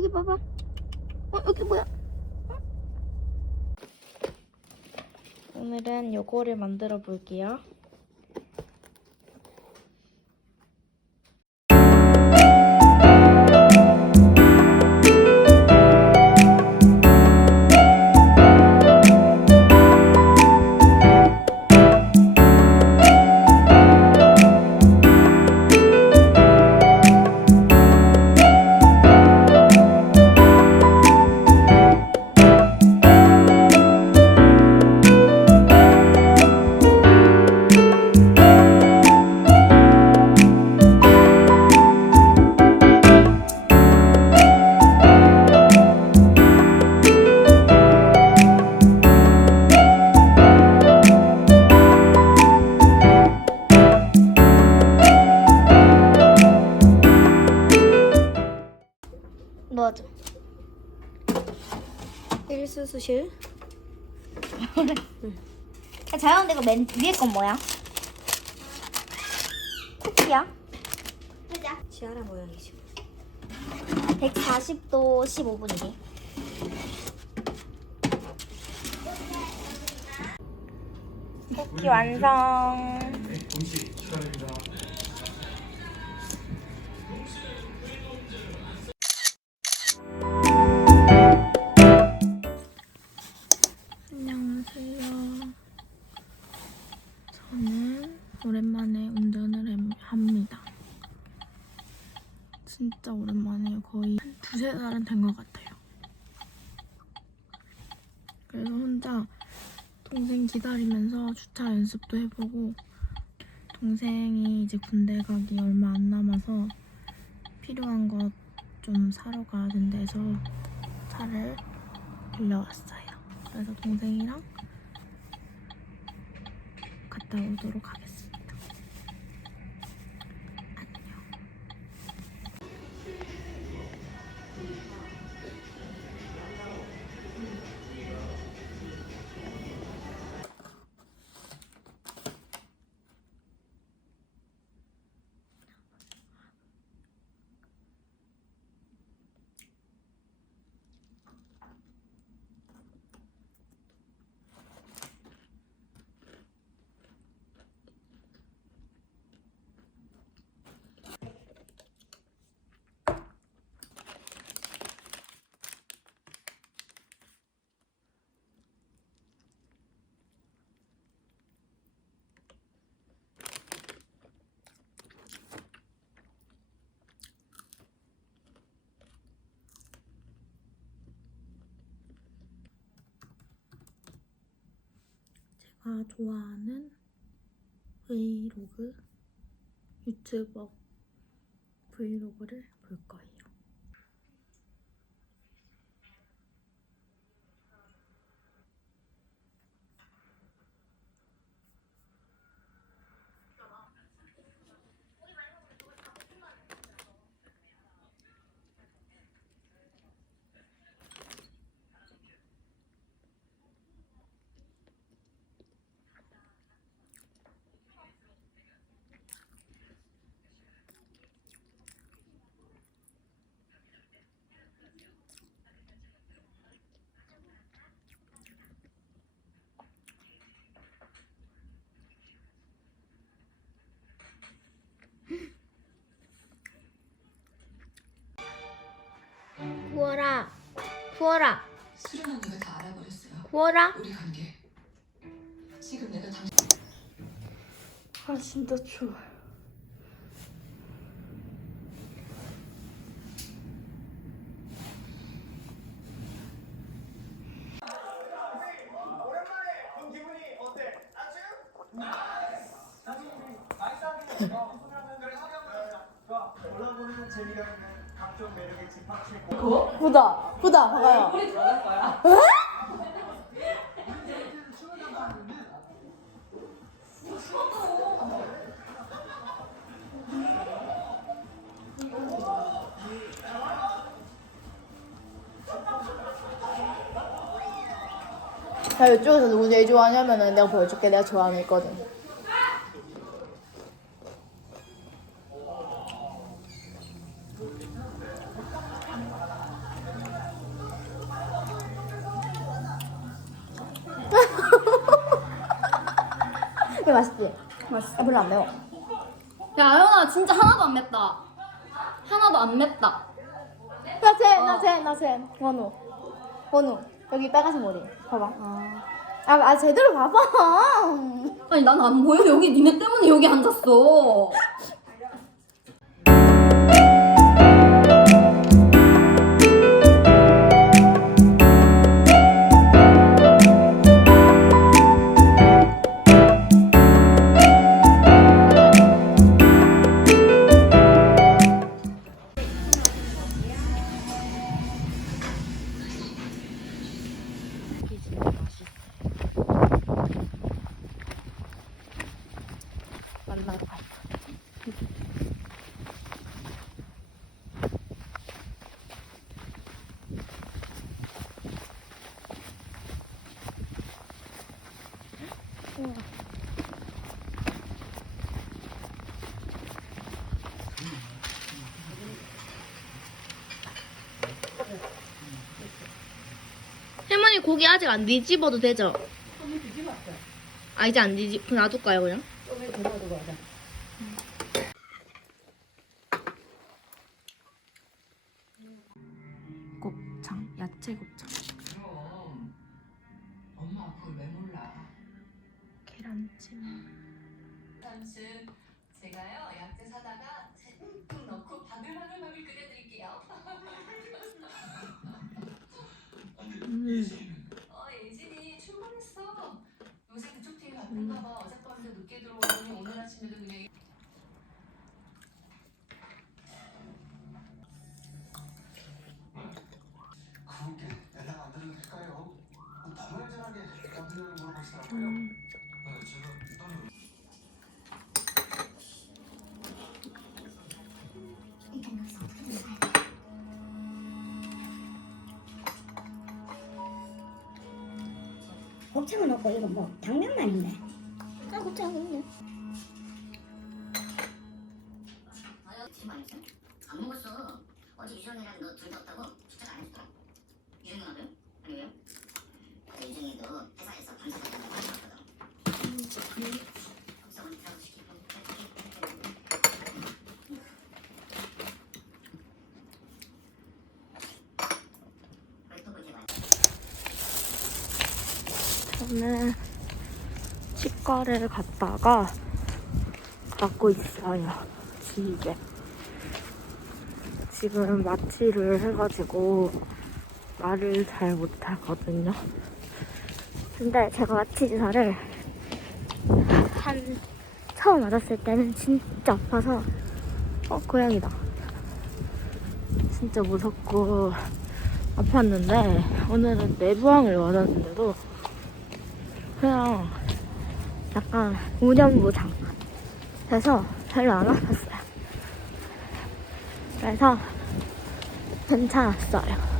여기 봐봐. 어, 여기 뭐야? 오늘은 요거를 만들어 볼게요. 일수수실. 야, 자연 이거 맨 위에 건 뭐야? 쿠키야? 치아라 모양이지. 140도 15분이지. 쿠키 완성. 진짜 오랜만에요. 거의 한 두세 달은 된 것 같아요. 그래서 혼자 동생 기다리면서 주차 연습도 해보고 동생이 이제 군대 가기 얼마 안 남아서 필요한 것 좀 사러 가야 된대서 차를 빌려왔어요. 그래서 동생이랑 갔다 오도록 하겠습니다. 제가 좋아하는 브이로그 유튜버 브이로그를 볼 거예요. 구워라. 구워라. 수련한 내가 다 알아버렸어요. 구워라. 우리 관계. 지금 내가 당신 아 진짜 추워. 재미가 있는 집합체 보다, 보다, 봐봐요. 자, 이쪽에서 누구 제일 좋아하냐면은 내가 보여줄게. 내가 좋아하는 애 있거든. 이거 맛있지? 맛있어. 아, 별로 안 매워. 야 아연아 진짜 하나도 안 맵다. 하나도 안 맵다. 나 쟤, 나 쟤, 나 쟤. 원우. 원우. 여기 빨간색 머리. 봐봐. 아, 아 제대로 봐봐. 아니 난 안 보여. 여기 니네 때문에 여기 앉았어. 할머니 고기 아직 안 뒤집어도 되죠? 아 이제 안 뒤집 놔둘까요 그냥? 곱창 삼촌 제가요 약재 사다가 듬뿍 넣고 바글바글바글 끓여드릴게요. 음. 곱창은 없고 이거 뭐 당면만인데 아 곱창 있네. 안 먹었어 어제 유정이랑 너 둘 다 없다고 주차를 안 했어 유정이 나도요? 유정이도 회사에서 밤새웠다고 하셨거든 거기서 언제라도 시키고 왜또 그렇게 말 저는 치과를 갔다가 가고 있어요. 집에. 지금 마취를 해가지고 말을 잘 못하거든요. 근데 제가 마취 주사를 한 처음 맞았을 때는 진짜 아파서 어 고양이다. 진짜 무섭고 아팠는데 오늘은 내부항을 맞았는데도 그냥 약간 무념무상 해서 별로 안 아팠어요. 그래서 괜찮았어요.